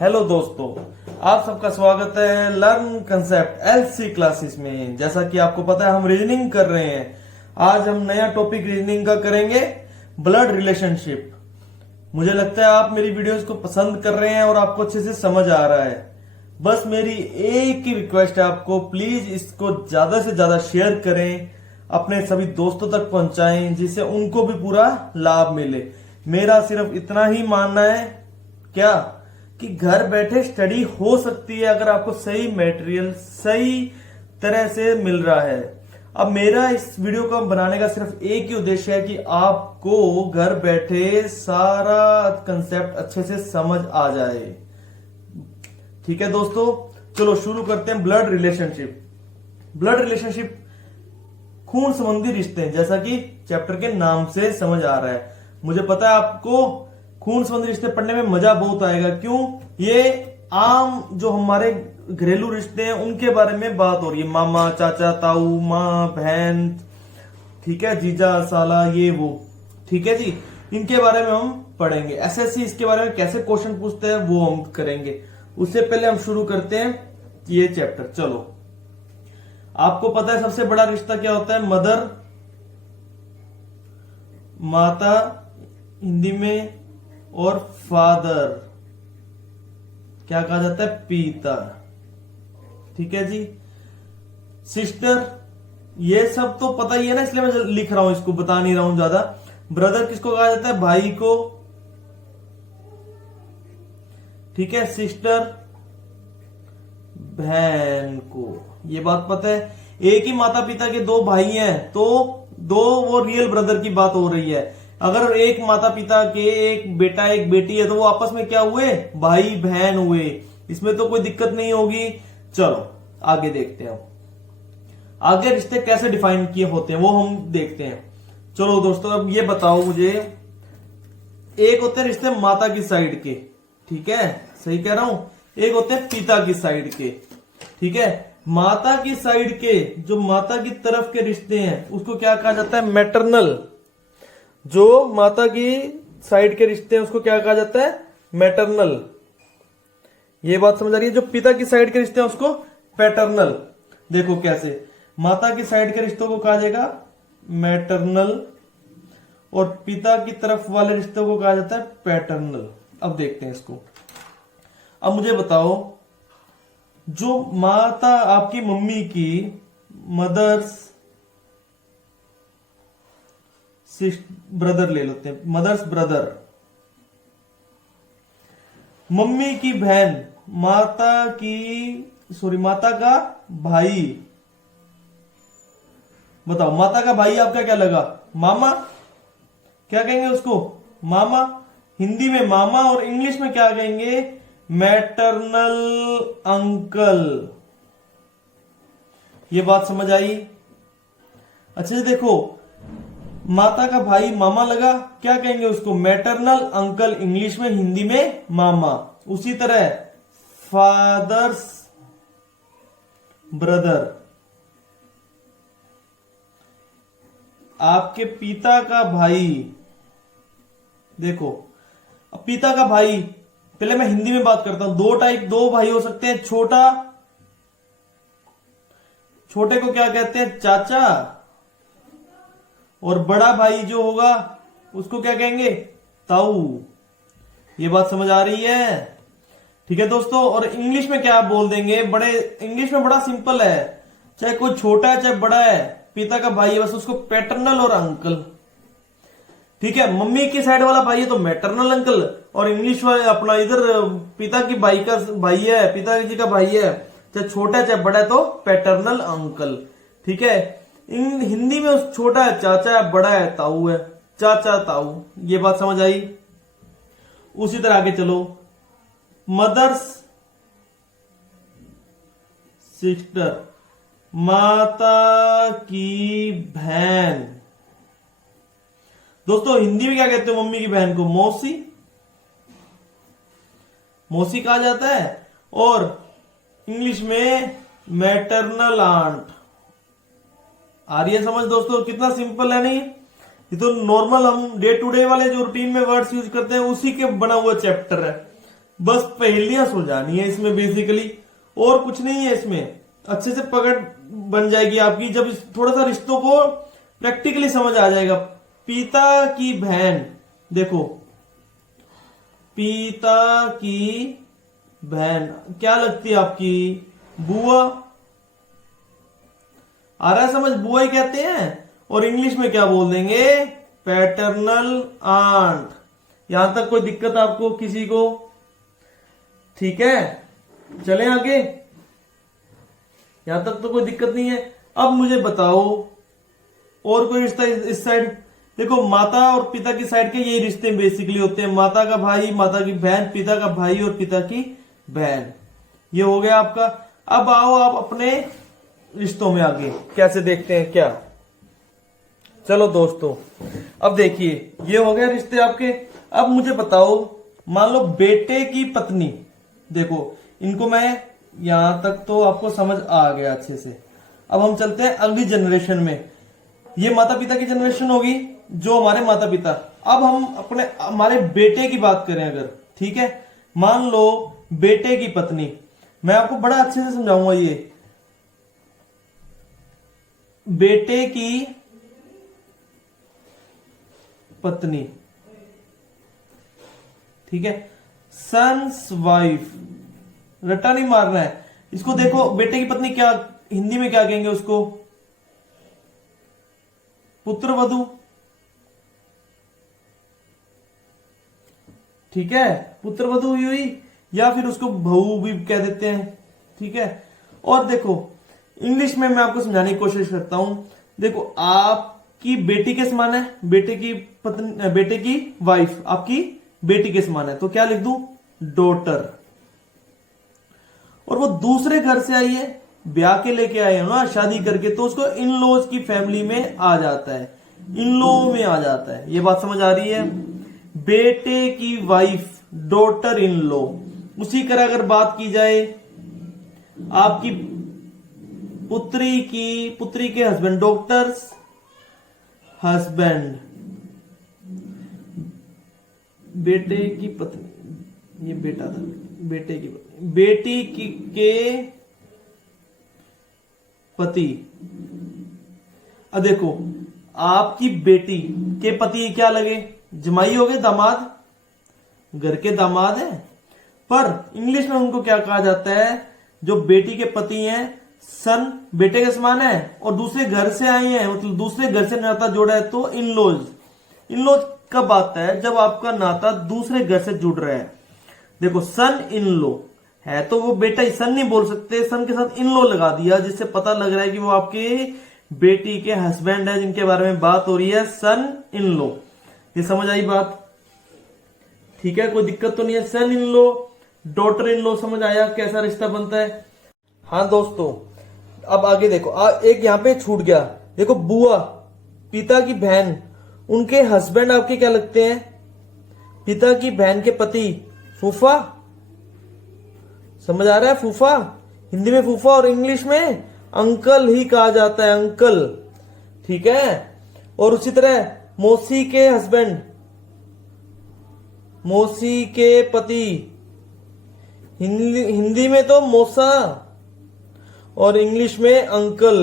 Hello दोस्तों, आप सबका स्वागत है लर्न कंसेप्ट एलसी क्लासेस में। जैसा कि आपको पता है हम रीजनिंग कर रहे हैं। आज हम नया टॉपिक रीजनिंग का करेंगे, ब्लड रिलेशनशिप। मुझे लगता है आप मेरी वीडियोस को पसंद कर रहे हैं और आपको अच्छे से समझ आ रहा है। बस मेरी एक ही रिक्वेस्ट है आपको, प्लीज इसको ज्यादा से ज्यादा शेयर करें, अपने सभी दोस्तों तक पहुंचाएं जिससे उनको भी पूरा लाभ मिले। मेरा सिर्फ इतना ही मानना है क्या कि घर बैठे स्टडी हो सकती है अगर आपको सही मटेरियल सही तरह से मिल रहा है। अब मेरा इस वीडियो को बनाने का सिर्फ एक ही उद्देश्य है कि आपको घर बैठे सारा कंसेप्ट अच्छे से समझ आ जाए। ठीक है दोस्तों, चलो शुरू करते हैं। Blood relationship. ब्लड रिलेशनशिप खून संबंधी रिश्ते हैं, जैसा कि चैप्टर के नाम से समझ आ रहा है। मुझे पता है आपको खून संबंधी रिश्ते पढ़ने में मजा बहुत आएगा। क्यों? ये आम जो हमारे घरेलू रिश्ते हैं उनके बारे में बात हो रही है। मामा, चाचा, ताऊ, माँ, बहन, ठीक है, जीजा, साला, ये वो, ठीक है जी, इनके बारे में हम पढ़ेंगे। एसएससी इसके बारे में कैसे क्वेश्चन पूछते हैं वो हम करेंगे। उससे पहले हम शुरू करते हैं ये चैप्टर। चलो, आपको पता है सबसे बड़ा रिश्ता क्या होता है? मदर, माता हिंदी में, और फादर क्या कहा जाता है? पिता। ठीक है जी। सिस्टर, ये सब तो पता ही है ना, इसलिए मैं लिख रहा हूं, इसको बता नहीं रहा हूं ज्यादा। ब्रदर किसको कहा जाता है? भाई को। ठीक है। सिस्टर बहन को, ये बात पता है। एक ही माता पिता के दो भाई हैं तो दो वो रियल ब्रदर की बात हो रही है। अगर एक माता पिता के एक बेटा एक बेटी है तो वो आपस में क्या हुए? भाई बहन हुए। इसमें तो कोई दिक्कत नहीं होगी। चलो आगे देखते हैं। आगे रिश्ते कैसे डिफाइन किए होते हैं वो हम देखते हैं। चलो दोस्तों, अब ये बताओ मुझे, एक होते हैं रिश्ते माता की साइड के, ठीक है, सही कह रहा हूं। एक होते हैं पिता की साइड के, ठीक है। माता की साइड के, जो माता की तरफ के रिश्ते हैं उसको क्या कहा जाता है? मैटरनल। जो माता की साइड के रिश्ते हैं उसको क्या कहा जाता है? मैटरनल। ये बात समझ आ रही है? जो पिता की साइड के रिश्ते हैं उसको पैटर्नल। देखो कैसे, माता की साइड के रिश्तों को कहा जाएगा मैटरनल और पिता की तरफ वाले रिश्तों को कहा जाता है पैटर्नल। अब देखते हैं इसको। अब मुझे बताओ, जो माता आपकी मम्मी की, मदर्स ब्रदर ले लेते हैं, मदर्स ब्रदर, मम्मी की बहन, माता का भाई। बताओ, माता का भाई आपका क्या लगा? मामा। क्या कहेंगे उसको? मामा। हिंदी में मामा और इंग्लिश में क्या कहेंगे? Maternal uncle. ये बात समझ आई? अच्छे से देखो, माता का भाई मामा लगा, क्या कहेंगे उसको? मैटरनल अंकल इंग्लिश में, हिंदी में मामा। उसी तरह फादर्स ब्रदर, आपके पिता का भाई। देखो, अब पिता का भाई, पहले मैं हिंदी में बात करता हूं। दो भाई हो सकते हैं। छोटे को क्या कहते हैं? चाचा। और बड़ा भाई जो होगा उसको क्या कहेंगे? ताऊ। ये बात समझ आ रही है? ठीक है दोस्तों। और इंग्लिश में क्या बोल देंगे? इंग्लिश में बड़ा सिंपल है, चाहे कोई छोटा है चाहे बड़ा है, पिता का भाई है, बस उसको पैटर्नल और अंकल। ठीक है। मम्मी की साइड वाला भाई है तो मैटरनल अंकल, और इंग्लिश वाले अपना इधर पिता की भाई का भाई है, पिताजी का भाई है, चाहे छोटा है चाहे बड़ा है तो पैटर्नल अंकल। ठीक है। हिंदी में उस छोटा है चाचा है, बड़ा है ताऊ है, चाचा ताऊ। ये बात समझ आई? उसी तरह आगे चलो। मदर्स सिस्टर, माता की बहन। दोस्तों हिंदी में क्या कहते हो मम्मी की बहन को? मौसी। मौसी कहा जाता है। और इंग्लिश में मैटरनल आंट। आ रही है समझ दोस्तों? कितना सिंपल है नहीं? ये तो नॉर्मल हम डे टू डे वाले जो रूटीन में वर्ड्स यूज करते हैं उसी के बना हुआ चैप्टर है। बस पहेलियां सुलझानी है इसमें बेसिकली, और कुछ नहीं है इसमें। अच्छे से पकड़ बन जाएगी आपकी जब थोड़ा सा रिश्तों को प्रैक्टिकली समझ आ जाएगा। पिता की बहन, देखो पिता की बहन क्या लगती है आपकी? बुआ। आ रहा है समझ? बुआ ही कहते हैं। और इंग्लिश में क्या बोल देंगे? Paternal aunt. यहां तक कोई दिक्कत आपको किसी को? ठीक है, चलें आगे। यहां तक तो कोई दिक्कत नहीं है। अब मुझे बताओ और कोई रिश्ता इस साइड? देखो माता और पिता की साइड के यही रिश्ते बेसिकली होते हैं, माता का भाई, माता की बहन, पिता का भाई और पिता की बहन। ये हो गया आपका। अब आओ आप अपने रिश्तों में आगे कैसे देखते हैं क्या। चलो दोस्तों, अब देखिए ये हो गया रिश्ते आपके। अब मुझे बताओ, मान लो बेटे की पत्नी, देखो इनको मैं यहां तक तो आपको समझ आ गया अच्छे से। अब हम चलते हैं अगली जनरेशन में। ये माता पिता की जनरेशन होगी, जो हमारे माता पिता। अब हम अपने हमारे बेटे की बात करें अगर, ठीक है, मान लो बेटे की पत्नी, मैं आपको बड़ा अच्छे से समझाऊंगा। ये बेटे की पत्नी, ठीक है, सन्स वाइफ, रट्टा नहीं मारना है इसको। देखो बेटे की पत्नी क्या हिंदी में क्या कहेंगे उसको? पुत्र वधू, ठीक है, पुत्र वधू हुई, या फिर उसको बहू भी कह देते हैं, ठीक है। और देखो इंग्लिश में मैं आपको समझाने की कोशिश करता हूं। देखो आपकी बेटी के समान है, बेटे की पत्नी, बेटे की वाइफ आपकी बेटी के समान है, तो क्या लिख दूं? डॉटर। और वो दूसरे घर से आई है, ब्याह के लेके आए हैं ना, शादी करके, तो उसको इन लॉज की फैमिली में आ जाता है, इन लॉ में आ जाता है। ये बात समझ आ रही है? बेटे की वाइफ डॉटर इन लॉ। उसी तरह अगर बात की जाए आपकी पुत्री के हस्बैंड, डॉक्टर्स हस्बैंड, बेटे की पत्नी, ये बेटा था, बेटे की पत्नी, बेटी की के पति। अब देखो आपकी बेटी के पति क्या लगे? जमाई हो गए, दामाद, घर के दामाद है। पर इंग्लिश में उनको क्या कहा जाता है? जो बेटी के पति हैं, सन बेटे के समान है, और दूसरे घर से आए हैं, मतलब दूसरे घर से नाता जोड़ा है, तो इन लॉज। इन लॉज कब आता है? जब आपका नाता दूसरे घर से जुड़ रहा है। देखो सन इन लॉ है तो वो बेटा ही, सन नहीं बोल सकते, सन के साथ इन लॉ लगा दिया, जिससे पता लग रहा है कि वो आपके बेटी के हस्बैंड है, जिनके बारे में बात हो रही है, सन इन लॉ। ये समझ आई बात? ठीक है, कोई दिक्कत तो नहीं है। Son in law, daughter in law, समझ आया कैसा रिश्ता बनता है? हाँ दोस्तों, अब आगे देखो, एक यहां पे छूट गया। देखो बुआ, पिता की बहन, उनके हस्बैंड आपके क्या लगते हैं? पिता की बहन के पति, फूफा। समझ आ रहा है? फूफा, हिंदी में फूफा और इंग्लिश में अंकल ही कहा जाता है, अंकल, ठीक है। और उसी तरह मौसी के हस्बैंड, मौसी के पति, हिंदी में तो मौसा और इंग्लिश में अंकल,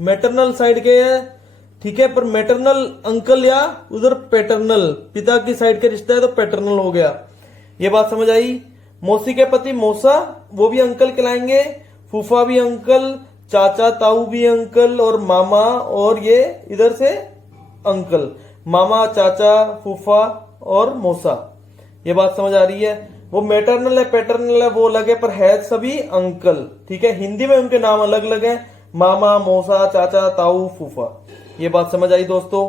मैटरनल साइड के है, ठीक है। पर मैटरनल अंकल या उधर पैटर्नल पिता की साइड के रिश्ता है तो पैटर्नल हो गया। ये बात समझ आई? मौसी के पति मौसा, वो भी अंकल कहलाएंगे, फूफा भी अंकल, चाचा ताऊ भी अंकल, और मामा, और ये इधर से अंकल, मामा, चाचा, फूफा और मौसा। ये बात समझ आ रही है? वो मैटरनल है, पैटर्नल है, वो अलग है, पर है सभी अंकल, ठीक है। हिंदी में उनके नाम अलग अलग हैं, मामा, मौसा, चाचा, ताऊ, फूफा। ये बात समझ आई दोस्तों?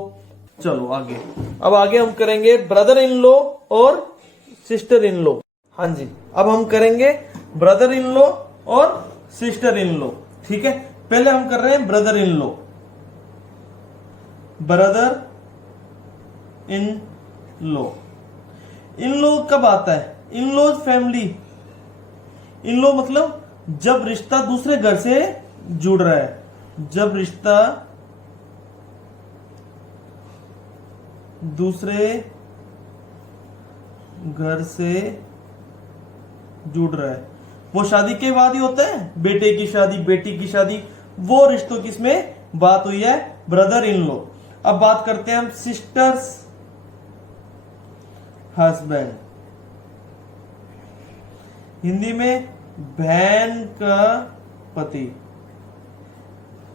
चलो आगे। अब आगे हम करेंगे ब्रदर इन लॉ और सिस्टर इन लॉ। हाँ जी, अब हम करेंगे ब्रदर इन लॉ और सिस्टर इन लॉ, ठीक है। पहले हम कर रहे हैं brother in law. Brother in law, in law कब आता है? In laws family. In law मतलब जब रिश्ता दूसरे घर से जुड़ रहा है, जब रिश्ता दूसरे घर से जुड़ रहा है, वो शादी के बाद ही होता है, बेटे की शादी, बेटी की शादी, वो रिश्तों की इसमें बात हुई है, ब्रदर इन लॉ। अब बात करते हैं हम सिस्टर्स हस्बैंड, हिंदी में बहन का पति।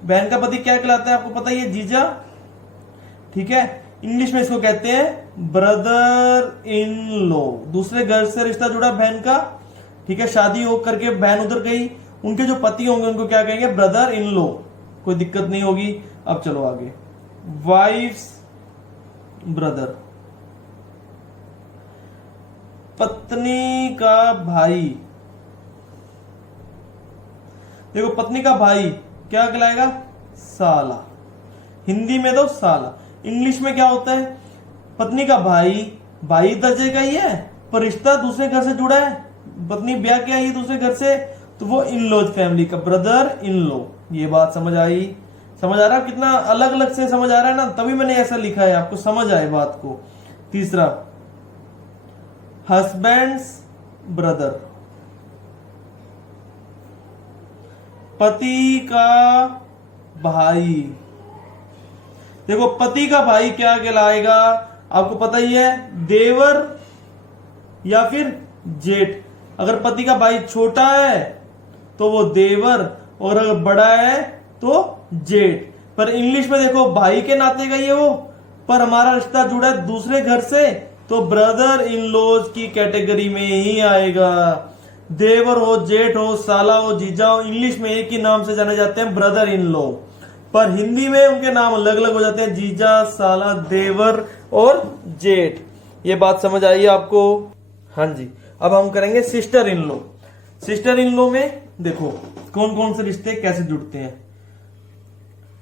बहन का पति क्या कहलाता है आपको पता ही है, जीजा, ठीक है। इंग्लिश में इसको कहते हैं ब्रदर इन लॉ। दूसरे घर से रिश्ता जुड़ा बहन का, ठीक है, शादी हो करके बहन उधर गई, उनके जो पति होंगे उनको क्या कहेंगे, ब्रदर इन लॉ। कोई दिक्कत नहीं होगी। अब चलो आगे, वाइफ्स ब्रदर, पत्नी का भाई। देखो पत्नी का भाई क्या कहलाएगा, साला, हिंदी में तो साला। इंग्लिश में क्या होता है, पत्नी का भाई, भाई दर्जे का ही है पर रिश्ता दूसरे घर से जुड़ा है, पत्नी ब्याह के आई दूसरे घर से, तो वो इन लॉज फैमिली का ब्रदर इन लॉ। ये बात समझ आई, समझ आ रहा है कितना अलग अलग से समझ आ रहा है ना, तभी मैंने ऐसा लिखा है आपको समझ आए बात को। तीसरा, हस्बैंड्स ब्रदर, पति का भाई। देखो पति का भाई क्या कहलाएगा, आपको पता ही है, देवर या फिर जेठ। अगर पति का भाई छोटा है तो वो देवर, और अगर बड़ा है तो जेठ। पर इंग्लिश में देखो भाई के नाते का ये वो, पर हमारा रिश्ता जुड़ा है दूसरे घर से, तो ब्रदर इन लॉज की कैटेगरी में ही आएगा। देवर हो, जेठ हो, साला हो, जीजा हो, इंग्लिश में एक ही नाम से जाने जाते हैं, ब्रदर इन लॉ। पर हिंदी में उनके नाम अलग अलग हो जाते हैं, जीजा, साला, देवर और जेठ। ये बात समझ आई आपको? हाँ जी। अब हम करेंगे sister in law. Sister in law में देखो कौन कौन से रिश्ते कैसे जुड़ते हैं।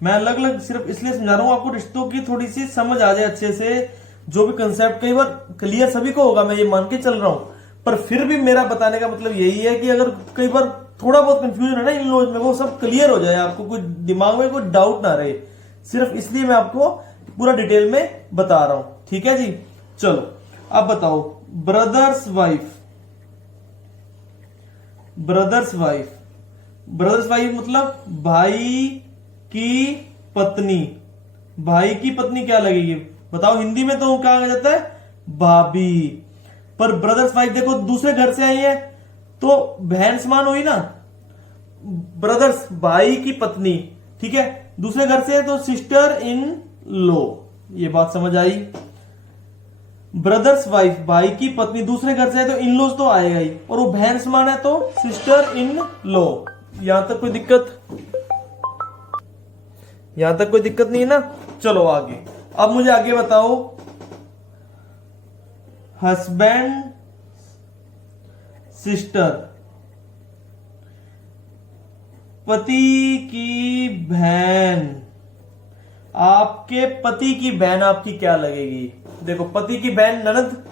मैं अलग अलग सिर्फ इसलिए समझा रहा हूं आपको, रिश्तों की थोड़ी सी समझ आ जाए अच्छे से। जो भी कंसेप्ट कई बार क्लियर सभी को होगा, मैं ये मान के चल रहा हूं, पर फिर भी मेरा बताने का मतलब यही है कि अगर कई बार थोड़ा बहुत कंफ्यूजन है ना इन लॉज में, वो सब क्लियर हो जाए, आपको कोई दिमाग में कोई डाउट ना रहे। सिर्फ इसलिए मैं आपको पूरा डिटेल में बता रहा हूं, ठीक है जी। चलो अब बताओ, brother's wife. Brother's wife, brother's wife मतलब भाई की पत्नी। भाई की पत्नी क्या लगेगी बताओ, हिंदी में तो क्या कहा जाता है, भाभी। पर ब्रदर्स वाइफ देखो दूसरे घर से आई है तो बहन समान हुई ना, ब्रदर्स भाई की पत्नी, ठीक है, दूसरे घर से है तो सिस्टर इन लॉ। ये बात समझ आई? ब्रदर्स वाइफ भाई की पत्नी दूसरे घर से है तो इन लॉज तो आएगा ही, और वो बहन समान है तो सिस्टर इन लॉ। यहां तक कोई दिक्कत? यहां तक कोई दिक्कत नहीं है ना। चलो आगे। अब मुझे आगे बताओ, हस्बैंड सिस्टर, पति की बहन। आपके पति की बहन आपकी क्या लगेगी? देखो पति की बहन ननद,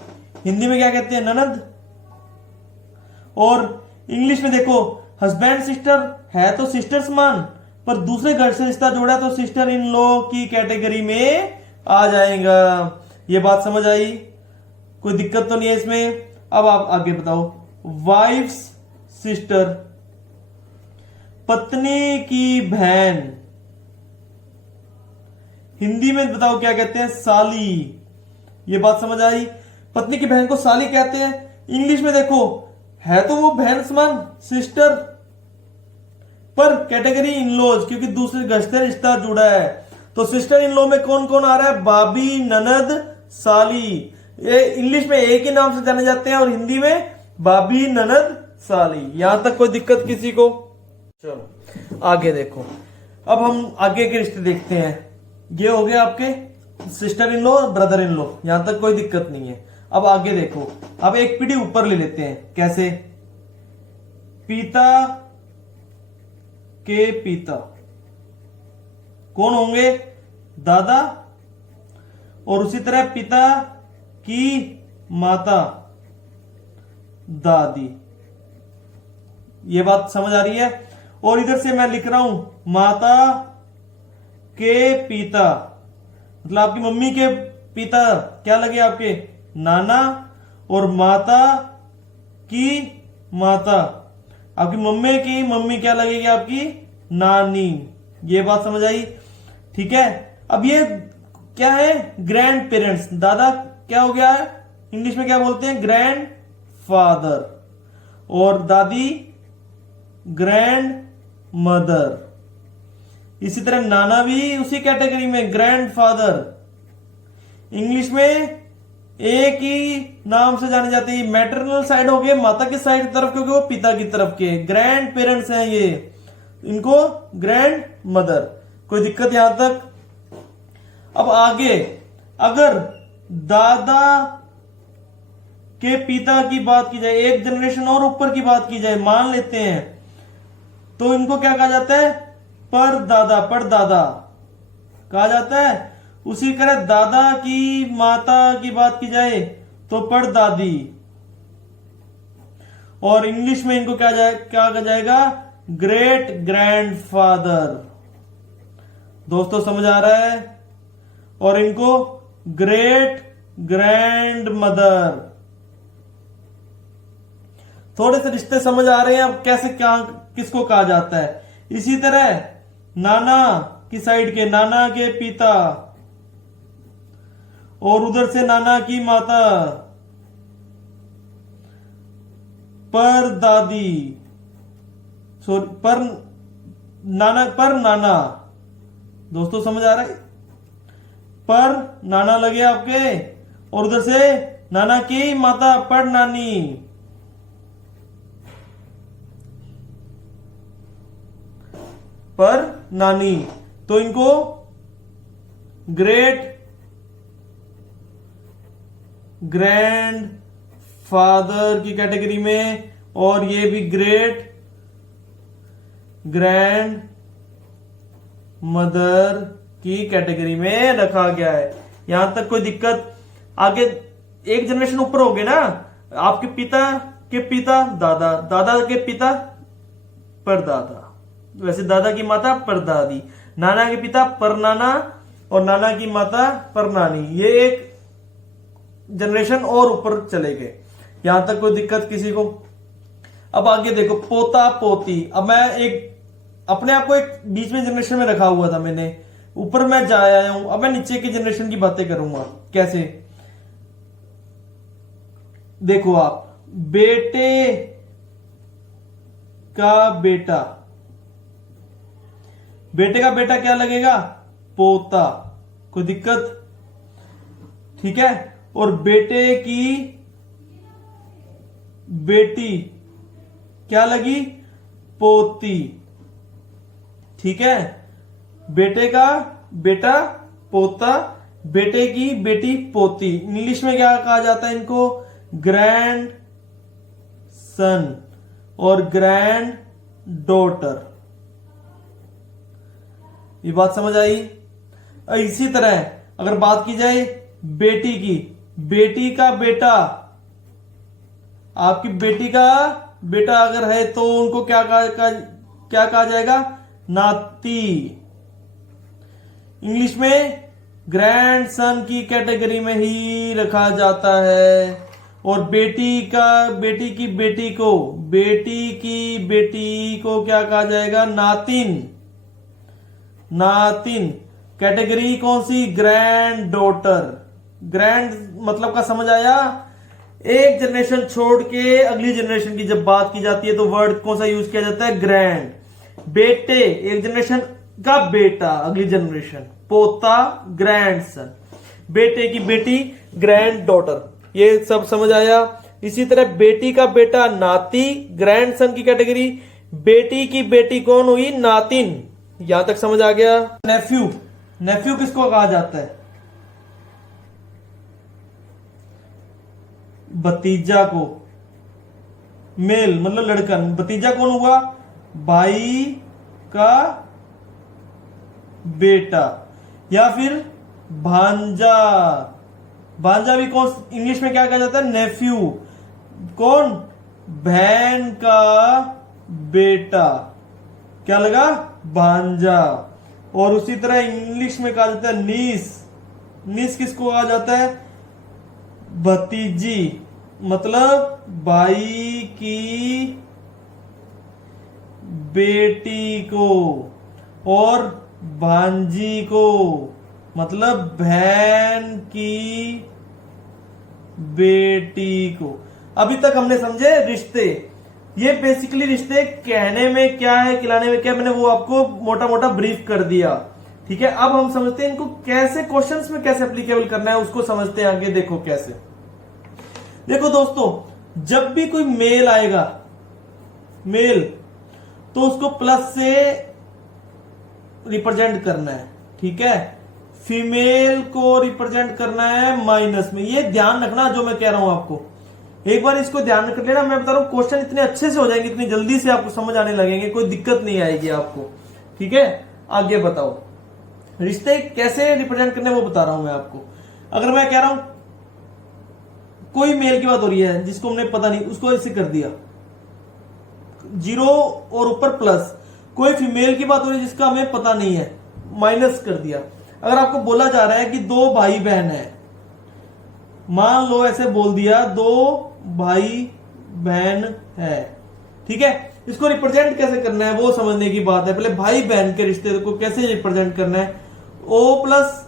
हिंदी में क्या कहते हैं, ननद। और इंग्लिश में देखो हस्बैंड सिस्टर है तो सिस्टर समान, पर दूसरे घर से रिश्ता जोड़ा तो सिस्टर इन लॉ की कैटेगरी में आ जाएगा। ये बात समझ आई? कोई दिक्कत तो नहीं है इसमें? अब आप आगे बताओ, वाइफ्स सिस्टर, पत्नी की बहन, हिंदी में बताओ क्या कहते हैं, साली। ये बात समझ आई? पत्नी की बहन को साली कहते हैं। इंग्लिश में देखो है तो वो बहन समान, सिस्टर, पर कैटेगरी इन लॉज, क्योंकि दूसरे घर से रिश्ता जुड़ा है। तो सिस्टर इन लॉ में कौन कौन आ रहा है, भाभी, ननद, साली। ये इंग्लिश में एक ही नाम से जाने जाते हैं और हिंदी में भाभी, ननद, साली। यहां तक कोई दिक्कत किसी को? चलो आगे देखो। अब हम आगे के रिश्ते देखते हैं। ये हो गया आपके sister in law, brother in law, यहां तक कोई दिक्कत नहीं है। अब आगे देखो, अब एक पीढ़ी ऊपर ले लेते हैं। कैसे? पिता के पिता कौन होंगे, दादा, और उसी तरह पिता की माता, दादी। ये बात समझ आ रही है? और इधर से मैं लिख रहा हूं माता के पिता, मतलब आपकी मम्मी के पिता क्या लगे आपके, नाना, और माता की माता। आपकी मम्मी की मम्मी क्या लगेगी आपकी? नानी। ये बात समझ आई? ठीक है। अब ये क्या है? Grand parents. दादा क्या हो गया है? इंग्लिश में क्या बोलते हैं? Grand father. और दादी ग्रैंड मदर। इसी तरह नाना भी उसी कैटेगरी में, ग्रैंड फादर। इंग्लिश में एक ही नाम से जाने जाते हैं। मैटरनल साइड हो गए, माता की साइड की तरफ, क्योंकि वो पिता की तरफ के ग्रैंड पेरेंट्स हैं ये, इनको ग्रैंड मदर। कोई दिक्कत यहां तक? अब आगे अगर दादा के पिता की बात की जाए, एक जनरेशन और ऊपर की बात की जाए, मान लेते हैं, तो इनको क्या कहा जाता है? परदादा। परदादा कहा जाता है। उसी तरह दादा की माता की बात की जाए तो परदादी। और इंग्लिश में इनको क्या कहा जाएगा? Great grandfather. दोस्तों समझ आ रहा है? और इनको ग्रेट ग्रैंड मदर। थोड़े से रिश्ते समझ आ रहे हैं अब कैसे क्या किसको कहा जाता है। इसी तरह नाना की साइड के, नाना के पिता, और उधर से नाना की माता, पर दादी, सॉरी पर नाना। दोस्तों समझ आ रहा है? पर नाना लगे आपके, और उधर से नाना की माता, पर नानी। पर नानी, तो इनको ग्रेट ग्रैंड फादर की कैटेगरी में, और ये भी ग्रेट ग्रैंड मदर की कैटेगरी में रखा गया है। यहां तक कोई दिक्कत? आगे एक जनरेशन ऊपर हो गए ना, आपके पिता के पिता दादा, दादा के पिता परदादा, वैसे दादा की माता परदादी, नाना के पिता परनाना, और नाना की माता परनानी। ये एक जनरेशन और ऊपर चले गए। यहां तक कोई दिक्कत किसी को? अब आगे देखो, पोता पोती। अब मैं एक अपने आप को एक बीच में जनरेशन में रखा हुआ था मैंने, ऊपर मैं जा आया हूं। अब मैं नीचे की जनरेशन की बातें करूंगा। कैसे? देखो आप, बेटे का बेटा, बेटे का बेटा क्या लगेगा? पोता। कोई दिक्कत? ठीक है। और बेटे की बेटी क्या लगी? पोती। ठीक है। बेटे का बेटा पोता, बेटे की बेटी पोती। इंग्लिश में क्या कहा जाता है इनको? ग्रैंड सन और ग्रैंड डॉटर। ये बात समझ आई? इसी तरह अगर बात की जाए बेटी की, बेटी का बेटा, आपकी बेटी का बेटा अगर है तो उनको क्या कहा जाएगा? नाती। इंग्लिश में ग्रैंड सन की कैटेगरी में ही रखा जाता है। और बेटी की बेटी को क्या कहा जाएगा? नातिन। नातिन कैटेगरी कौन सी? Grand daughter. ग्रैंड मतलब का समझ आया? एक जनरेशन छोड़ के अगली जनरेशन की जब बात की जाती है तो वर्ड कौन सा यूज किया जाता है? ग्रैंड। बेटे एक जनरेशन का बेटा, अगली जनरेशन। पोता ग्रैंडसन, बेटे की बेटी ग्रैंड डॉटर। ये सब समझ आया? इसी तरह बेटी का बेटा नाती, ग्रैंडसन की कैटेगरी। बेटी की बेटी कौन हुई? नातिन। यहां तक समझ आ गया? नेफ्यू, नेफ्यू किसको कहा जाता है? भतीजा को, मेल मतलब लड़का। भतीजा कौन हुआ? भाई का बेटा। या फिर भांजा। भांजा भी कौन इंग्लिश में क्या कहा जाता है? नेफ्यू। कौन? बहन का बेटा। क्या लगा? भांजा। और उसी तरह इंग्लिश में कहा जाता है नीस। नीस किसको कहा जाता है? भतीजी। मतलब भाई की बेटी को, और भांजी को मतलब बहन की बेटी को। अभी तक हमने समझे रिश्ते। ये बेसिकली रिश्ते कहने में क्या है, खिलाने में क्या है, मैंने वो आपको मोटा मोटा ब्रीफ कर दिया। ठीक है, अब हम समझते हैं इनको कैसे क्वेश्चंस में कैसे एप्लीकेबल करना है, उसको समझते हैं आगे। देखो कैसे। देखो दोस्तों, जब भी कोई मेल आएगा, मेल, तो उसको प्लस से रिप्रेजेंट करना है। ठीक है, फीमेल को रिप्रेजेंट करना है माइनस में। ये ध्यान रखना जो मैं कह रहा हूं आपको, एक बार इसको ध्यान कर लेना। मैं बता रहा हूं क्वेश्चन इतने अच्छे से हो जाएंगे, इतनी जल्दी से आपको समझ आने लगेंगे, कोई दिक्कत नहीं आएगी आपको। ठीक है, आगे बताओ रिश्ते कैसे रिप्रेजेंट करने वो बता रहा हूं मैं आपको। अगर मैं कह रहा हूं कोई मेल की बात हो रही है जिसको हमने पता नहीं, उसको ऐसे कर दिया 0 और ऊपर प्लस। कोई फीमेल की बात हो रही है जिसका हमें पता नहीं है, माइनस कर दिया। अगर आपको बोला जा रहा है कि 2 भाई बहन है, मान लो ऐसे बोल दिया 2 भाई बहन है। ठीक है, इसको रिप्रेजेंट कैसे करना है वो समझने की बात है। पहले भाई बहन के रिश्ते को कैसे रिप्रेजेंट करना है, O प्लस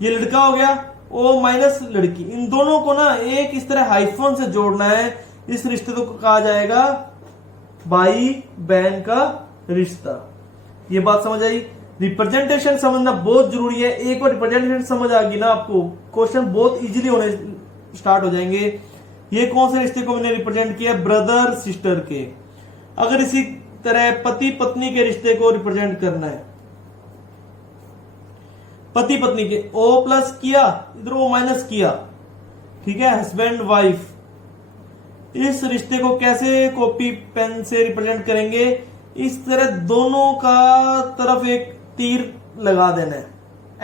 ये लड़का हो गया, O माइनस लड़की, इन दोनों को ना एक इस तरह हाइफन से जोड़ना है। इस रिश्ते को कहा जाएगा भाई बहन का रिश्ता। ये बात समझ आई। रिप्रेजेंटेशन समझना बहुत जरूरी है। एक बार रिप्रेजेंटेशन समझ आ गई ना, आपको क्वेश्चन बहुत इजीली होने स्टार्ट हो जाएंगे। ये कौन से रिश्ते को मैंने रिप्रेजेंट किया, ब्रदर सिस्टर के। अगर इसी तरह पति पत्नी के रिश्ते को रिप्रेजेंट करना है, पति पत्नी के, O प्लस किया, इधर O माइनस किया। ठीक है, हस्बैंड वाइफ, इस रिश्ते को कैसे कॉपी पेन से रिप्रेजेंट करेंगे, इस तरह दोनों का तरफ एक तीर लगा देना है,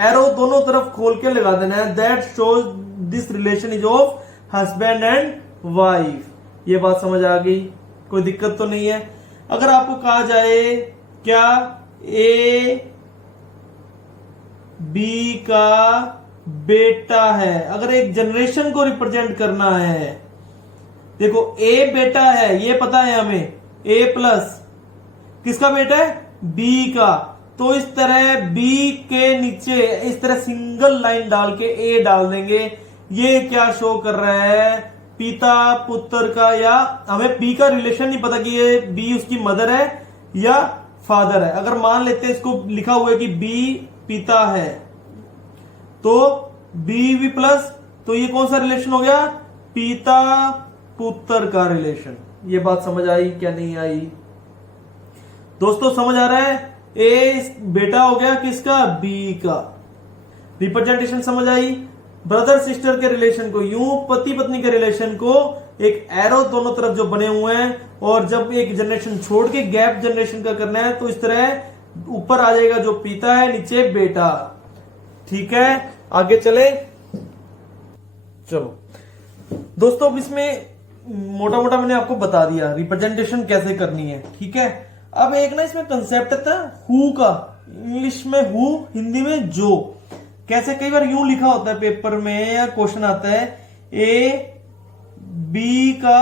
एरो दोनों तरफ खोल के लगा देना है। That shows this relation is of husband and wife. ये बात समझ आ गई, कोई दिक्कत तो नहीं है। अगर आपको कहा जाए क्या ए बी का बेटा है, अगर एक जनरेशन को रिप्रेजेंट करना है, देखो ए बेटा है ये पता है हमें, ए प्लस किसका बेटा है, बी का। तो इस तरह बी के नीचे इस तरह सिंगल लाइन डाल के ए डाल देंगे। ये क्या शो कर रहा है, पिता पुत्र का, या हमें बी का रिलेशन नहीं पता कि ये बी उसकी मदर है या फादर है। अगर मान लेते हैं इसको लिखा हुआ है कि बी पिता है, तो बी वी प्लस, तो ये कौन सा रिलेशन हो गया, पिता पुत्र का रिलेशन। ये बात समझ आई क्या नहीं आई दोस्तों, समझ आ रहा है। ए बेटा हो गया किसका, बी का। रिप्रेजेंटेशन समझ आई। ब्रदर सिस्टर के रिलेशन को यूं, पति पत्नी के रिलेशन को एक एरो दोनों तरफ जो बने हुए हैं, और जब एक जनरेशन छोड़ के गैप जनरेशन का करना है तो इस तरह ऊपर आ जाएगा जो पिता है, नीचे बेटा। ठीक है, आगे चले। चलो दोस्तों, अब इसमें मोटा मोटा मैंने आपको बता दिया रिप्रेजेंटेशन कैसे करनी है। ठीक है, अब एक ना इसमें कंसेप्ट था हु का, इंग्लिश में हु, हिंदी में जो। कैसे, कई बार यूं लिखा होता है पेपर में या क्वेश्चन आता है, ए बी का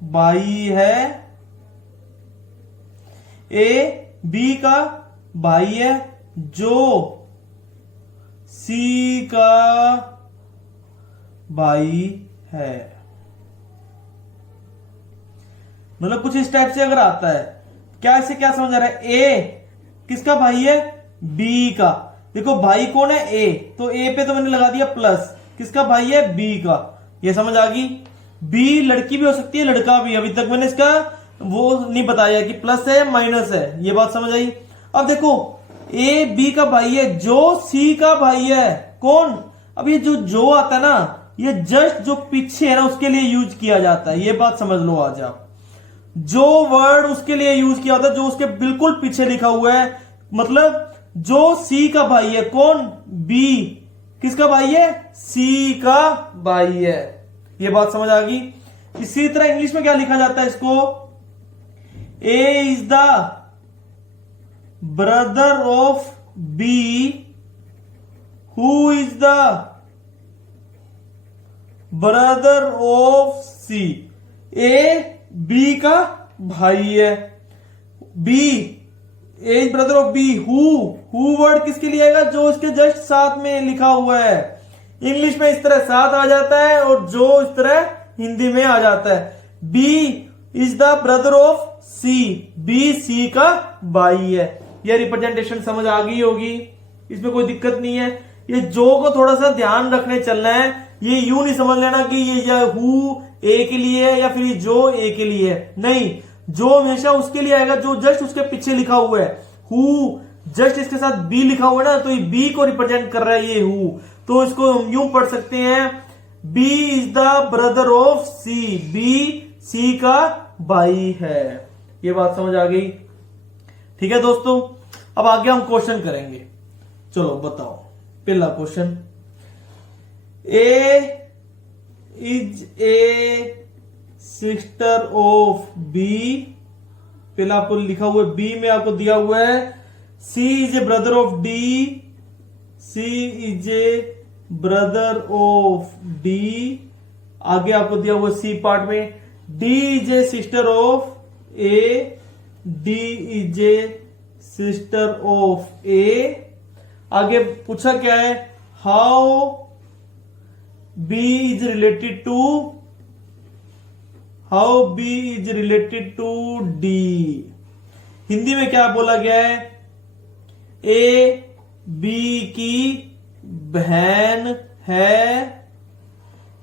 भाई है, ए बी का भाई है जो सी का भाई है। मतलब कुछ इस टाइप से अगर आता है, क्या इसे क्या समझ आ रहा है, ए किसका भाई है, बी का। देखो भाई कौन है, ए, तो ए पे तो मैंने लगा दिया प्लस, किसका भाई है, बी का। ये समझ आ गई। बी लड़की भी हो सकती है, लड़का भी। अभी तक मैंने इसका वो नहीं बताया कि प्लस है या माइनस है। ये बात समझ आई। अब देखो ए बी का भाई है जो सी का भाई है, कौन। अब ये जो आता है ना, ये जस्ट जो पीछे है ना उसके लिए यूज किया जाता है। ये बात समझ लो आज आप, जो वर्ड उसके लिए यूज किया होता है जो उसके बिल्कुल पीछे लिखा हुआ है। मतलब जो सी का भाई है, कौन, बी, किसका भाई है, सी का भाई है। ये बात समझ आ गई। इसी तरह इंग्लिश में क्या लिखा जाता है इसको, A is the brother of B who is the brother of C. A B का भाई है, B A brother of B. Who word किसके लिए आएगा? जो इसके जस्ट साथ में लिखा हुआ है। इंग्लिश में इस तरह साथ आ जाता है और जो इस तरह हिंदी में आ जाता है। B is the brother of C, B C का भाई है। यह रिप्रेजेंटेशन समझ आ गई होगी, इसमें कोई दिक्कत नहीं है। ये जो को थोड़ा सा ध्यान रखने चलना है, ये यूं नहीं समझ लेना कि ये या हु ए के लिए है या फिर ये जो ए के लिए है। नहीं, जो हमेशा उसके लिए आएगा जो जस्ट उसके पीछे लिखा हुआ है। हु जस्ट इसके साथ बी लिखा हुआ है ना, तो ये बी को रिप्रेजेंट कर रहा है ये हु। तो इसको हम यूं पढ़ सकते हैं, B is the brother of C, B C का भाई है। ये बात समझ आ गई? ठीक है दोस्तों, अब आगे हम क्वेश्चन करेंगे। चलो बताओ, पहला question, A is a sister of B. पहला आपको लिखा हुआ है, बी में आपको दिया हुआ है C is a brother of D, C is a brother of D. आगे आपको दिया हुआ सी पार्ट में D is a sister of A, D is a sister of A. आगे पूछा क्या है, how B is related to, how B is related to D. Hindi में क्या बोला गया है, ए बी की बहन है।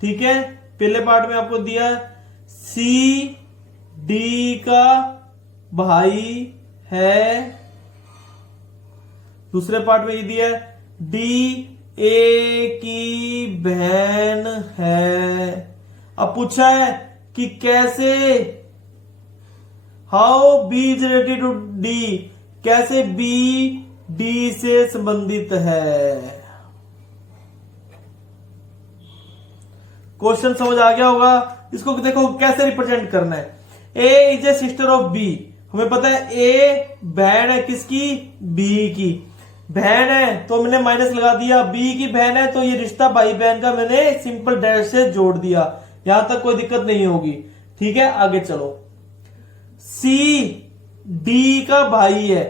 ठीक है, पहले पार्ट में आपको दिया सी डी का भाई है। दूसरे पार्ट में ये दिया डी ए की बहन है। अब पूछा है कि कैसे, how B is related to D, कैसे बी डी से संबंधित है। क्वेश्चन समझ आ गया होगा? इसको देखो कैसे रिप्रेजेंट करना है। A is a sister of B, हमें पता है ए बहन है किसकी, बी की बहन है, तो मैंने माइनस लगा दिया। बी की बहन है तो ये रिश्ता भाई बहन का मैंने सिंपल डैश से जोड़ दिया, यहां तक कोई दिक्कत नहीं होगी। ठीक है, आगे चलो। सी डी का भाई है,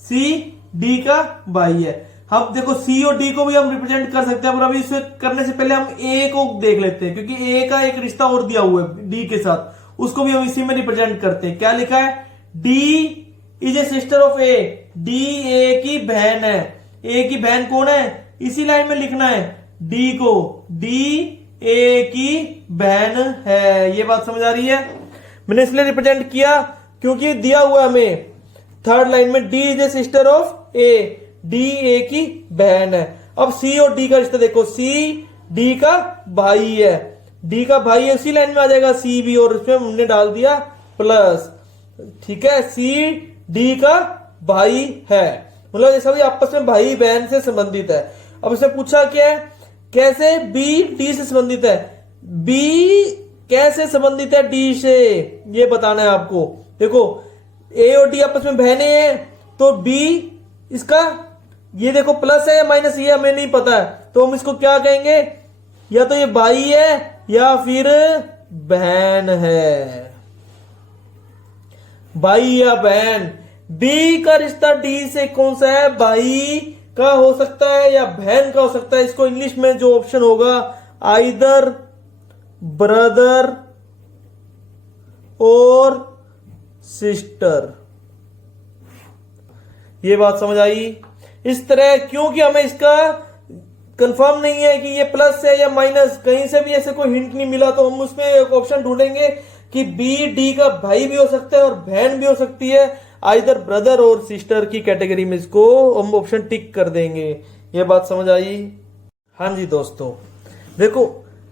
सी डी का भाई है। हम देखो सी और डी को भी हम रिप्रेजेंट कर सकते हैं, पर अभी इसे करने से पहले हम ए को देख लेते हैं, क्योंकि ए का एक रिश्ता और दिया हुआ है डी के साथ, उसको भी हम इसी में रिप्रेजेंट करते हैं। क्या लिखा है, D is a sister of A, D A की बहन है। ए की बहन कौन है, इसी लाइन में लिखना है डी को, डी ए की बहन है। ये बात समझ आ रही है? मैंने इसलिए रिप्रेजेंट किया क्योंकि दिया हुआ हमें थर्ड लाइन में D is a sister of A, D A की बहन है। अब सी और डी का रिश्ता देखो, सी डी का भाई है, डी का भाई है, उसी लाइन में आ जाएगा सी भी, और उसमें हमने डाल दिया प्लस। ठीक है, सी डी का भाई है, मतलब ये सभी आपस में भाई बहन से संबंधित है। अब इसने पूछा क्या है, कैसे बी डी से संबंधित है, बी कैसे संबंधित है डी से, ये बताना है आपको। देखो ए और डी आपस में बहने हैं, तो बी इसका ये देखो प्लस है या माइनस, ये हमें नहीं पता है, तो हम इसको क्या कहेंगे, या तो ये भाई है या फिर बहन है, भाई या बहन। बी का रिश्ता डी से कौन सा है, भाई का हो सकता है या बहन का हो सकता है। इसको इंग्लिश में जो ऑप्शन होगा, आइदर ब्रदर और सिस्टर। ये बात समझ आई? इस तरह, क्योंकि हमें इसका कंफर्म नहीं है कि ये प्लस है या माइनस, कहीं से भी ऐसे कोई हिंट नहीं मिला, तो हम उसमें एक ऑप्शन ढूंढेंगे कि बी डी का भाई भी हो सकता है और बहन भी हो सकती है, आइदर ब्रदर और सिस्टर की कैटेगरी में इसको हम ऑप्शन टिक कर देंगे। ये बात समझ आई? हाँ जी दोस्तों, देखो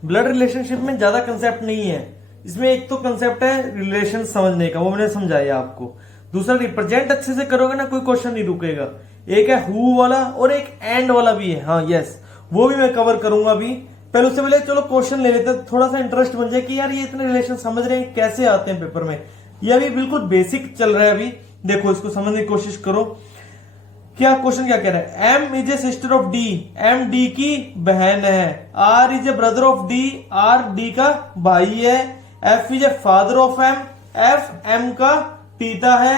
ब्लड रिलेशनशिप में ज्यादा कंसेप्ट नहीं है, इसमें एक तो कंसेप्ट है रिलेशन समझने का, वो मैंने समझाया आपको। दूसरा, रिप्रेजेंट अच्छे से करोगे ना, कोई क्वेश्चन नहीं रुकेगा। एक है हु वाला और एक एंड वाला भी है, हाँ यस, वो भी मैं कवर करूंगा अभी। पहले उससे पहले चलो क्वेश्चन ले लेते हैं, थोड़ा सा इंटरेस्ट बन जाए कि यार ये इतने रिलेशन समझ रहे हैं, कैसे आते हैं पेपर में। ये अभी बिल्कुल बेसिक चल रहा है अभी, देखो इसको समझने की कोशिश करो क्या क्वेश्चन क्या कह रहा है, M is a sister of D, M D की बहन है, R is a brother of D, R D का भाई है, F is a father of M, F M का पिता है,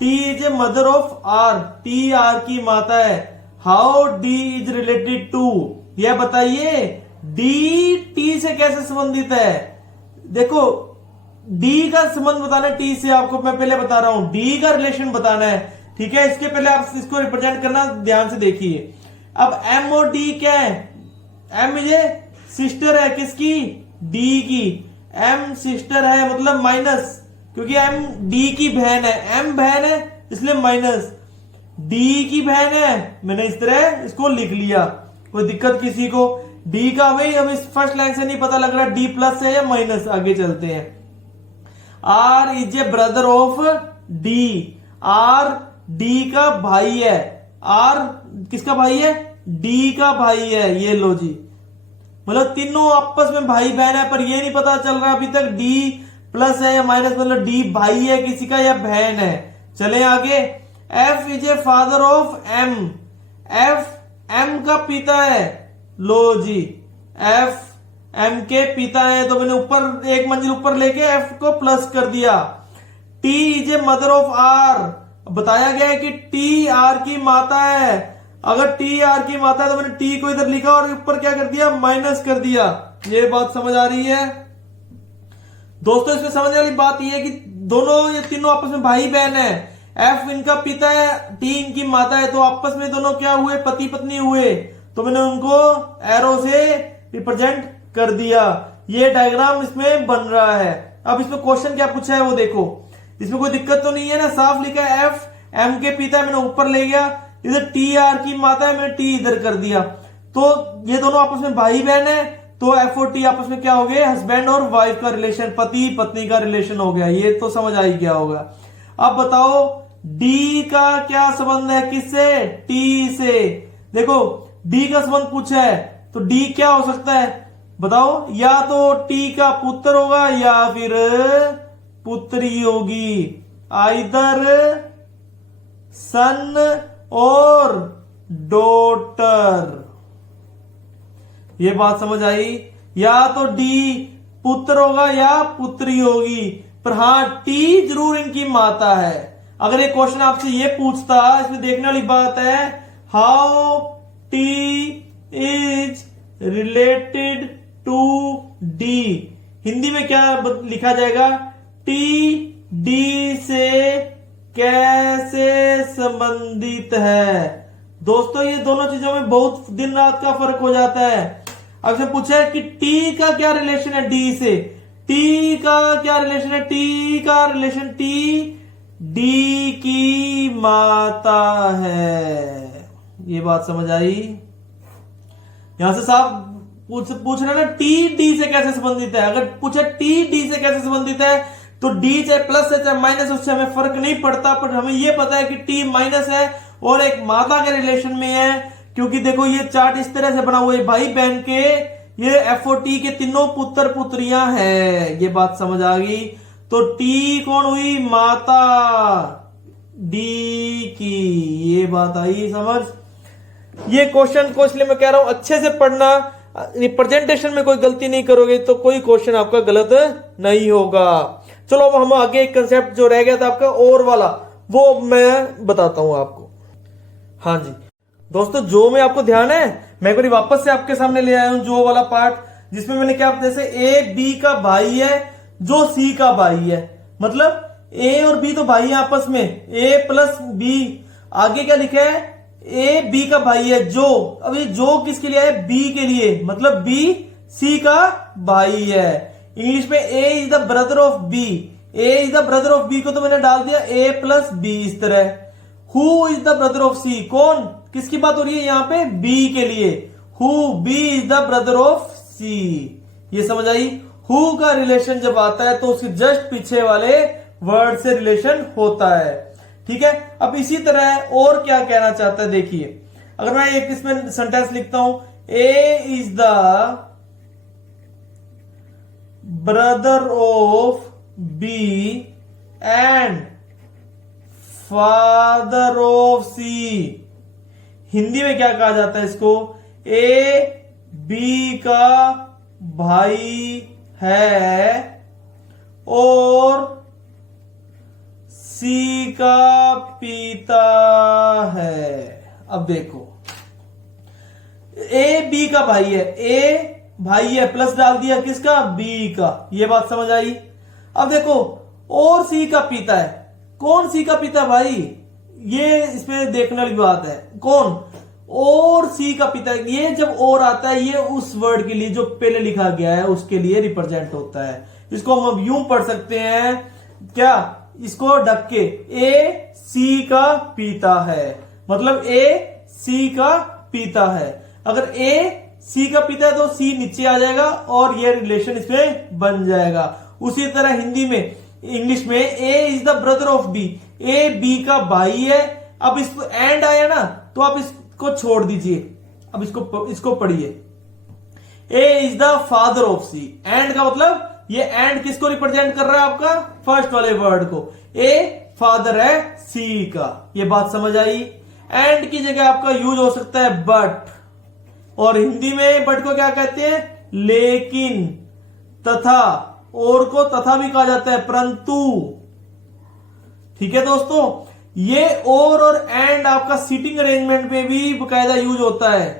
T is a mother of R, T R की माता है, how D is related to, यह बताइए डी टी से कैसे संबंधित है। देखो डी का संबंध बताना है टी से, आपको मैं पहले बता रहा हूं, डी का रिलेशन बताना है, ठीक है। इसके पहले आप इसको रिप्रेजेंट करना ध्यान से देखिए। अब एम और डी क्या है, एम ये सिस्टर है किसकी, डी की, एम सिस्टर है मतलब माइनस, क्योंकि एम डी की बहन है, एम बहन है इसलिए माइनस, डी की बहन है, मैंने इस तरह इसको लिख लिया, कोई दिक्कत किसी को। डी का भाई हमें इस फर्स्ट लाइन से नहीं पता लग रहा डी प्लस है या माइनस, आगे चलते हैं। R is a brother of D, R D का भाई है, आर किसका भाई है, डी का भाई है, ये लो जी, मतलब तीनों आपस में भाई बहन है, पर ये नहीं पता चल रहा अभी तक डी प्लस है या माइनस, मतलब डी भाई है किसी का या बहन है। चले आगे, F is a father of M, F M का पिता है, लो जी एफ एम के पिता है, तो मैंने ऊपर एक मंजिल ऊपर लेके एफ को प्लस कर दिया। T is a mother of R, बताया गया है कि टी आर की माता है, अगर टी आर की माता है तो मैंने टी को इधर लिखा और ऊपर क्या कर दिया, माइनस कर दिया। ये बात समझ आ रही है दोस्तों। इसमें समझने वाली बात यह है कि दोनों ये तीनों आपस में भाई बहन है, एफ इनका पिता है, टी इनकी माता है, तो आपस में दोनों क्या हुए, पति पत्नी हुए, तो मैंने उनको एरो से रिप्रेजेंट कर दिया। ये डायग्राम इसमें बन रहा है। अब इसमें क्वेश्चन क्या पूछा है वो देखो, इसमें कोई दिक्कत तो नहीं है ना, साफ लिखा है एफ एम के पिता है, मैंने ऊपर ले गया, इधर टी आर की माता है, मैंने टी इधर कर दिया, तो ये दोनों आपस में भाई बहन है, तो एफ और टी आपस में क्या हो गए, हस्बैंड और वाइफ का रिलेशन, पति पत्नी का रिलेशन हो गया। ये तो समझ आई क्या होगा। अब बताओ डी का क्या संबंध है किससे, टी से। देखो डी का संबंध पूछा है, तो डी क्या हो सकता है बताओ, या तो टी का पुत्र होगा या फिर पुत्री होगी, आइदर सन और डॉटर। ये बात समझ आई, या तो डी पुत्र होगा या पुत्री होगी, पर हां टी जरूर इनकी माता है। अगर ये क्वेश्चन आपसे ये पूछता, इसमें देखने वाली बात है, how T is related to D, Hindi में क्या लिखा जाएगा, टी डी से कैसे संबंधित है। दोस्तों ये दोनों चीजों में बहुत दिन रात का फर्क हो जाता है। अब से पूछा है कि टी का क्या रिलेशन है डी से, टी का क्या रिलेशन है, टी का रिलेशन टी डी की माता है। ये बात समझ आई, यहां से साफ पूछ रहे ना टी डी से कैसे संबंधित है। अगर पूछे टी डी से कैसे संबंधित है, तो डी चाहे प्लस है चाहे माइनस, उससे हमें फर्क नहीं पड़ता, पर हमें यह पता है कि टी माइनस है और एक माता के रिलेशन में है, क्योंकि देखो ये चार्ट इस तरह से बना हुआ है, भाई बहन के ये एफ और टी के तीनों पुत्र पुत्रियां हैं। ये बात समझ आ गई। तो टी कौन हुई, माता डी की। ये बात आई समझ। ये क्वेश्चन को इसलिए मैं कह रहा हूं अच्छे से पढ़ना, रिप्रेजेंटेशन में कोई गलती नहीं करोगे तो कोई क्वेश्चन आपका गलत नहीं होगा। चलो अब हम आगे एक कंसेप्ट जो रह गया था आपका और वाला, वो मैं बताता हूं आपको। हाँ जी दोस्तों, जो में आपको ध्यान है, मैं एक बार वापस से आपके सामने ले आया हूं जो वाला पार्ट, जिसमें मैंने क्या, जैसे ए बी का भाई है जो सी का भाई है, मतलब ए और बी तो भाई है आपस में, ए प्लस बी। आगे क्या लिखा है, ए बी का भाई है जो, अब ये जो किसके लिए है, बी के लिए, मतलब बी सी का भाई है। इंग्लिश में A is the brother of B, A is the brother of B को तो मैंने डाल दिया ए प्लस बी इस तरह। Who is the brother of C, कौन किसकी बात हो रही है यहाँ पे, बी के लिए, who B is the brother of C. ये समझ आई। हु का रिलेशन जब आता है तो उसके जस्ट पीछे वाले वर्ड से रिलेशन होता है, ठीक है। अब इसी तरह और क्या कहना चाहता है देखिए, अगर मैं एक इसमें सेंटेंस लिखता हूं, A is the brother of B and father of C, Hindi में क्या कहा जाता है इसको? ए बी का भाई है और सी का पिता है। अब देखो, ए बी का भाई है, ए भाई है, प्लस डाल दिया किसका? बी का। ये बात समझ आई? अब देखो, और सी का पिता है। कौन सी का पिता भाई? ये इसमें देखने वाली बात है। कौन? और सी का पिता। ये जब और आता है, ये उस वर्ड के लिए जो पहले लिखा गया है उसके लिए रिप्रेजेंट होता है। इसको हम अब यूं पढ़ सकते हैं, क्या? इसको ढक के, ए सी का पिता है, मतलब ए सी का पिता है। अगर ए सी का पिता है तो सी नीचे आ जाएगा और ये रिलेशन इसमें बन जाएगा। उसी तरह हिंदी में, इंग्लिश में, A is the brother of B, A B का भाई है। अब इसको एंड आया ना, तो आप इसको छोड़ दीजिए। अब इसको पढ़िए, A is the father of C. And का मतलब, ये एंड किसको रिप्रेजेंट कर रहा है? आपका फर्स्ट वाले वर्ड को। ए फादर है सी का। ये बात समझ आई? एंड की जगह आपका यूज हो सकता है बट, और हिंदी में बट को क्या कहते हैं? लेकिन, तथा, और को तथा भी कहा जाता है, परंतु। ठीक है दोस्तों, ये और एंड आपका सीटिंग अरेंजमेंट में भी बकायदा यूज होता है।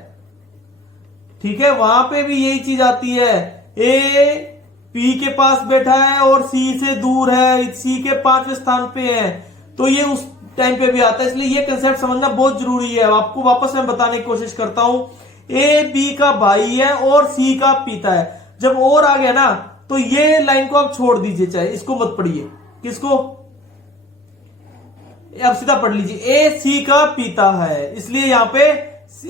ठीक है, वहां पे भी यही चीज आती है। ए पी के पास बैठा है और सी से दूर है, सी के 5वें स्थान पे है, तो ये उस टाइम पे भी आता है। इसलिए ये कंसेप्ट समझना बहुत जरूरी है। आपको वापस मैं बताने की कोशिश करता हूं। ए बी का भाई है और सी का पिता है। जब और आ गया ना, तो ये लाइन को आप छोड़ दीजिए, चाहे इसको मत पढ़िए। किसको? अब सीधा पढ़ लीजिए, ए सी का पिता है, इसलिए यहां पे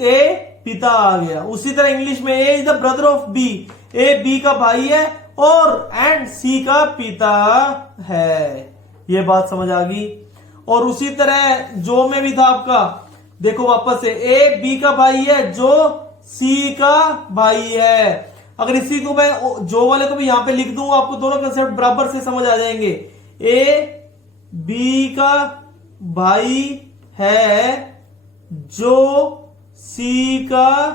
ए पिता आ गया। उसी तरह इंग्लिश में, A is the brother of B, A B का भाई है और एंड सी का पिता है। ये बात समझ आ गई? और उसी तरह जो में भी था आपका, देखो वापस से, ए बी का भाई है, जो सी का भाई है। अगर इसी को मैं जो वाले को भी यहां पे लिख दूं, आपको दोनों कंसेप्ट बराबर से समझ आ जाएंगे। ए बी का भाई है जो सी का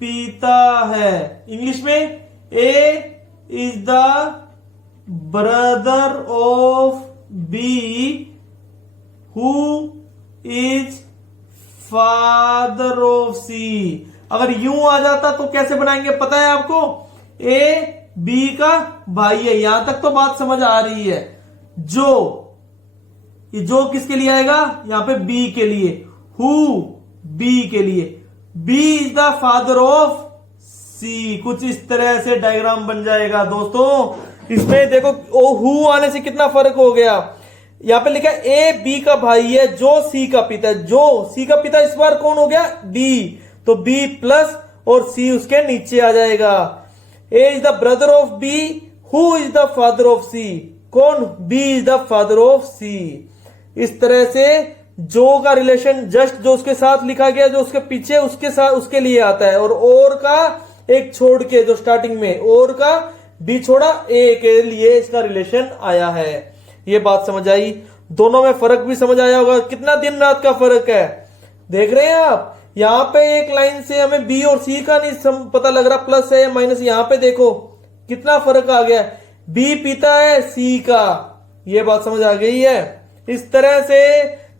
पिता है। इंग्लिश में, A is the brother of B who is father of C. अगर यूं आ जाता तो कैसे बनाएंगे पता है आपको? ए बी का भाई है, यहां तक तो बात समझ आ रही है। जो किसके लिए आएगा? यहां पे बी के लिए, हु बी के लिए, B is the father of C. कुछ इस तरह से डायग्राम बन जाएगा दोस्तों। इसमें देखो, ओ हु आने से कितना फर्क हो गया। यहां पे लिखा ए बी का भाई है जो सी का पिता है। जो सी का पिता इस बार कौन हो गया? बी, तो बी प्लस और सी उसके नीचे आ जाएगा। A is the brother of B who is the father of C. कौन? B is the father of C. इस तरह से जो का रिलेशन जस्ट जो उसके साथ लिखा गया, जो उसके पीछे उसके साथ उसके लिए आता है, और का एक छोड़ के, जो स्टार्टिंग में और का बी छोड़ा, ए के लिए इसका रिलेशन आया है। ये बात समझ आई? दोनों में फर्क भी समझ आया होगा। कितना दिन रात का फर्क है, देख रहे हैं आप? यहां पे एक लाइन से हमें बी और सी का नहीं पता लग रहा, प्लस है या माइनस। यहां पे देखो कितना फर्क आ गया। बी पिता है सी का। ये बात समझ आ गई है? इस तरह से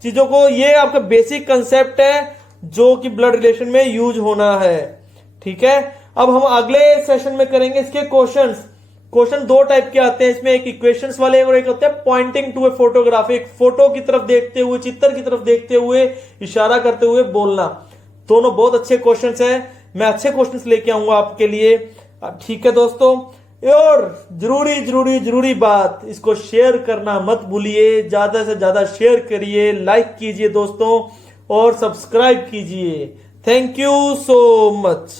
चीजों को, ये आपका बेसिक कंसेप्ट है जो कि ब्लड रिलेशन में यूज होना है। ठीक है, अब हम अगले सेशन में करेंगे इसके क्वेश्चंस। क्वेश्चन दो टाइप के आते हैं इसमें, एक इक्वेशंस वाले और एक होते हैं पॉइंटिंग टू ए फोटोग्राफ। एक फोटो की तरफ देखते हुए, चित्र की तरफ देखते हुए, इशारा करते हुए बोलना। दोनों बहुत अच्छे क्वेश्चंस हैं, मैं अच्छे क्वेश्चंस लेके आऊंगा आपके लिए। ठीक है दोस्तों, और जरूरी बात, इसको शेयर करना मत भूलिए। ज्यादा से ज्यादा शेयर करिए, लाइक कीजिए दोस्तों, और सब्सक्राइब कीजिए। Thank you so much.